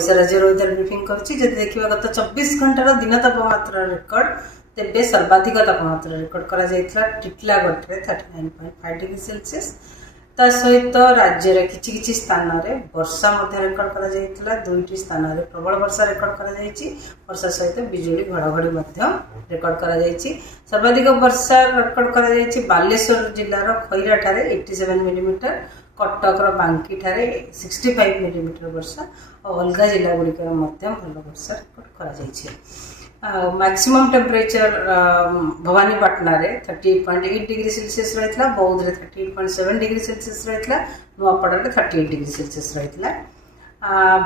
ओडिशा राज्य weather briefing करुच्ची जदि देखा गत 24 घंटार दिन तापमात्रा रेकर्ड तेबे सर्वाधिक तापमात्रा रेकर्ड करा टिटलागढ़ 39.5 डिग्री सेल्सियस ता सहित राज्य रे किछि स्थान रे वर्षा मध्य रेकर्ड करा जायतिला 2टी स्थान रे प्रबल वर्षा रेकर्ड करा जायछि वर्षा सहित बिजुली घड़घड़ी मध्य रेकर्ड करा जायछि सर्वाधिक वर्षा रेकर्ड करा जायछि बालेश्वर जिल्ला रो खैरा ठारे 87 मिलीमीटर कटक बांकी ठारे 65 मिलीमीटर वर्षा और अलग जिला गुड़िक भल वर्षा रेकर्ड करा जायछि मैक्सिमम टेम्परेचर भवानीपाटना रे 38.8 डिग्री सेल्सियस रही बौद्ध रे 38.7 डिग्री सेल्सियस रही नुआपड़ा रे 38 डिग्री सेल्सियस रही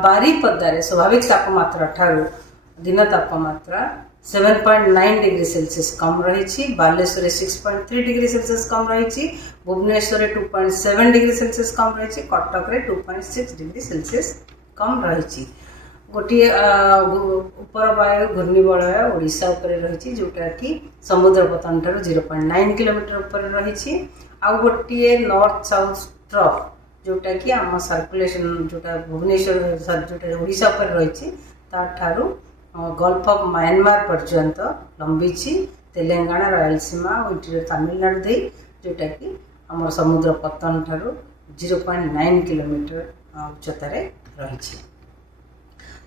बारीपदा रे स्वाभाविक तापमात्रा ठारू दिन तापमात्रा 7.9 डिग्री सेल्सियस कम रही बालेश्वर 6.3 डिग्री सेल्सियस कम रही भुवनेश्वर 2.7 डिग्री सेल्सियस कम रही कटक रे 2.6 डिग्री सेल्सियस कम रही गोटे उपर वायु घूर्णिबलय ओडिशा उपरे रही जोटा कि समुद्र पतन ठार 0.9 किलोमीटर उपर रही आउ गोटे नॉर्थ साउथ ट्रफ जोटा कि आम सर्कुलेशन जोटा भुवनेश्वर जोटा ओडिशा उपर रही ताठारू गल्फ ऑफ म्यांमार पर्यंत लंबी तेलंगाना रायलसीमा और तमिलनाडु दे जोटा कि आम समुद्र पतन ठार 0.9 किलोमीटर उच्चतार रही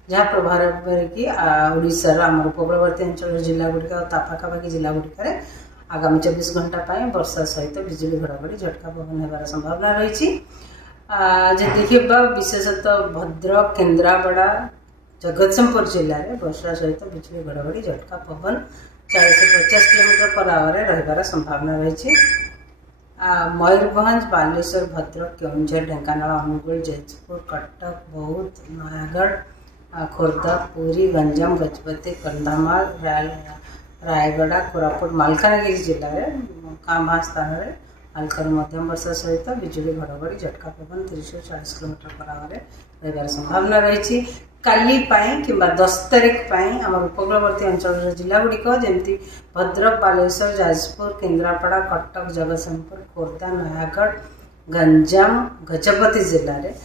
जहाँ प्रभाव कि ओडिशार आम उपकूलवर्ती अंचल जिला गुड़िक पाखापाखि जिला गुड़िक आगामी 24 घंटा वर्षा सहित बिजुली घड़घड़ी झटका पवन होबार संभावना रही देखा विशेषतः भद्रक केन्द्रापड़ा जगतसिंहपुर जिले में वर्षा सहित बिजुली घड़घड़ी झटका पवन 40-50 किलोमीटर पर आवर रही संभावना रही मयूरभंज बालेश्वर भद्रक केउंझर ढेंकानाल अनुगुल जयपुर कटक बौद्ध नयागढ़ खोर्धा पुरी गंजाम गजपति कंधमाल रायगड़ा कोरापुट मालकानगिरी जिले में कामा स्थान में हल्का मध्यम वर्षा सहित बिजुली घड़घड़ी झटका पवन 30-40 किलोमीटर पर आवर रही संभावना रही काली कि 10 तारीख आम उपकूलवर्ती अंचल जिला गुड़िक जमी भद्रक बालेश्वर जाजपुर केन्द्रापड़ा कटक जगतसिंहपुर खोर्धा नयागढ़ गंजाम गजपति जिले में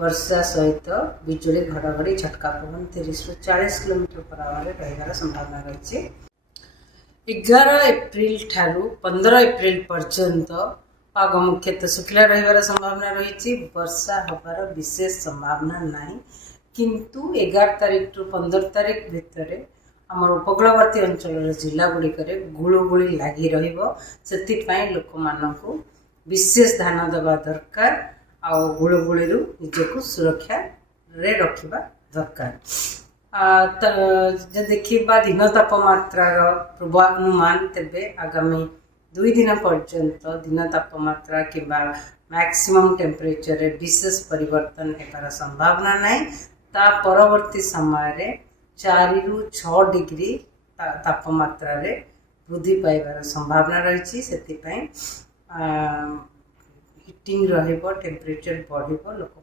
वर्षा सहित बिजुली घड़घड़ी झटका पवन 30-40 किलोमीटर पर आवर रही संभावना रही 11 एप्रिल ठारू 15 एप्रिल पर्यंत पाग मुख्यतः शुखला रही संभावना रही वर्षा हबार विशेष संभावना नहीं किंतु 11 तारीख टू 15 तारीख भितर आम उपकूलवर्ती अंचल जिला गुड़िक गुलुगुली लगी लोक मानक विशेष ध्यान देवा दरकार आ गुलुगुली निजक सुरक्षा रे रखा दरकार देखा दिन तापमात्रार पूर्वानुमान तेबे आगामी 2 दिन पर्यंत दिन तापमात्रा कि मैक्सिमम टेम्परेचर रे विशेष परिवर्तन होबार संभावना नहीं ता परवर्ती समय 4-6 डिग्री तापमात्रा रे वृद्धि पाइबार संभावना रही से हिटिंग टेम्परेचर बढ़ लोक